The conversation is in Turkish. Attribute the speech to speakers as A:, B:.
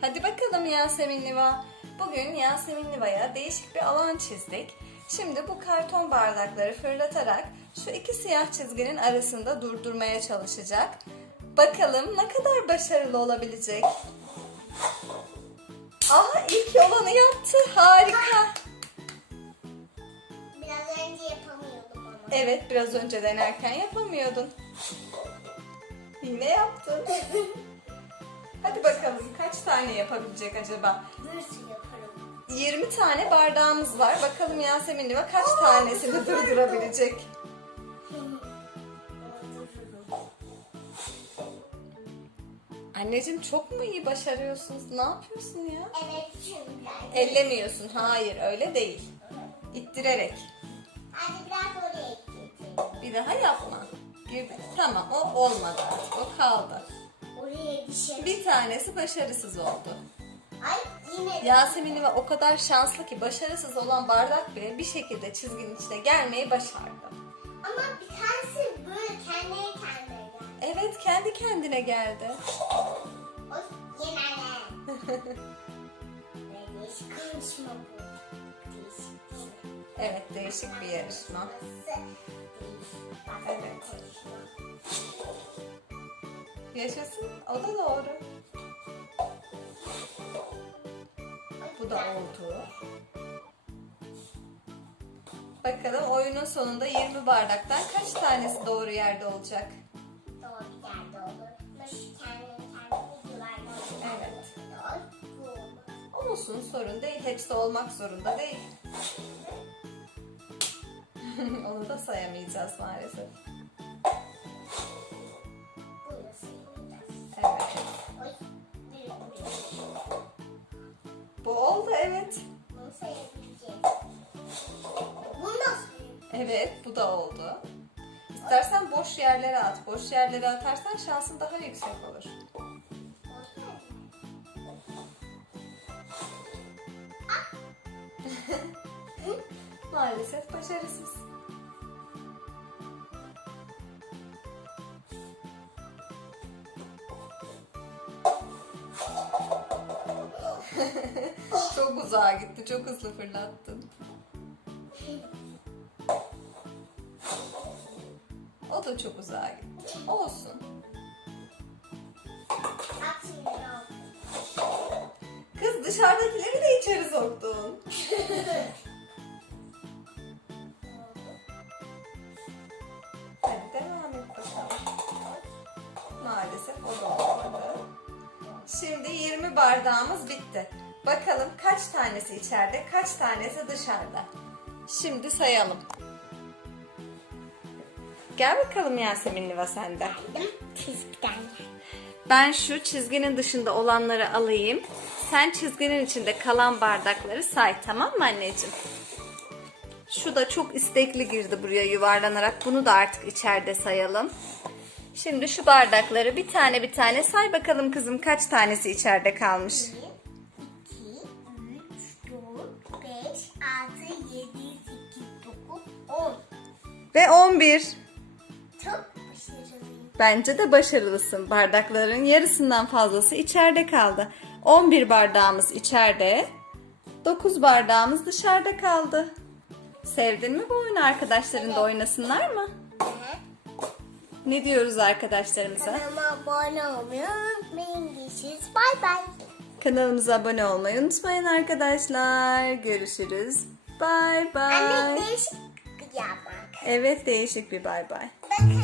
A: Hadi bakalım Yasemin Niva. Bugün Yasemin Niva'ya değişik bir alan çizdik. Şimdi bu karton bardakları fırlatarak şu iki siyah çizginin arasında durdurmaya çalışacak. Bakalım ne kadar başarılı olabilecek. Aha ilk olanı yaptı. Harika.
B: Biraz önce yapamıyordum ama.
A: Evet biraz önce denerken yapamıyordun. Yine yaptın. Kaç tane yapabilecek acaba?
B: Bir sürü yaparım.
A: 20 tane bardağımız var. Bakalım Yasemin Liva kaç tanesini durdurabilecek? Anneciğim çok mu iyi başarıyorsunuz? Ne yapıyorsun ya?
B: evet çünkü.
A: Ellemiyorsun. Hayır öyle değil. İttirerek.
B: Hadi biraz oraya.
A: Bir daha yapma. Girdi. Tamam o olmadı artık. O kaldı.
B: Oraya bir.
A: Bir tanesi başarısız oldu.
B: Ay yine.
A: Yasemin o kadar şanslı ki başarısız olan bardak bile bir şekilde çizginin içine gelmeyi başardı.
B: Ama bir tanesi böyle kendine kendine geldi.
A: Evet kendi kendine geldi.
B: O yine değişik konuşma bu. Değişik değil.
A: Evet değişik bir yarışma.
B: Değişik.
A: Evet.
B: konuşma.
A: Yaşasın. O da doğru. Bu da oldu. Bakalım oyunun sonunda 20 bardaktan kaç tanesi doğru yerde olacak?
B: Doğru yerde olur.
A: Evet. Olsun sorun değil. Hepsi olmak zorunda değil. Onu da sayamayacağız maalesef. Evet. Bu
B: nasıl?
A: Evet bu da oldu. İstersen boş yerlere at. Boş yerlere atarsan şansın daha yüksek olur. Maalesef başarısız. uzağa gitti. Çok hızlı fırlattın. O da çok uzağa gitti. Olsun. Kız dışarıdakileri de içeri soktun. Hadi devam et bakalım. Maalesef o da olmadı. Şimdi 20 bardağımız bitti. Bakalım kaç tanesi içeride, kaç tanesi dışarıda. Şimdi sayalım. Gel bakalım Yasemin Liva sende.
B: Çizgiden
A: Ben şu çizginin dışında olanları alayım. Sen çizginin içinde kalan bardakları say tamam mı anneciğim? Şu da çok istekli girdi buraya yuvarlanarak. Bunu da artık içeride sayalım. Şimdi şu bardakları bir tane bir tane say bakalım kızım kaç tanesi içeride kalmış.
B: 1,
A: Ve 11.
B: Çok başarılıyım.
A: Bence de başarılısın. Bardakların yarısından fazlası içeride kaldı. 11 bardağımız içeride. 9 bardağımız dışarıda kaldı. Sevdin mi bu oyunu arkadaşların da oynasınlar mı? Ne diyoruz arkadaşlarımıza?
B: Kanalıma abone olmayı unutmayın. Görüşürüz. Bay bay.
A: Kanalımıza abone olmayı unutmayın arkadaşlar. Görüşürüz. Bay bay.
B: Anne değişik yapmak.
A: Evet değişik bir bay bay. Bakın.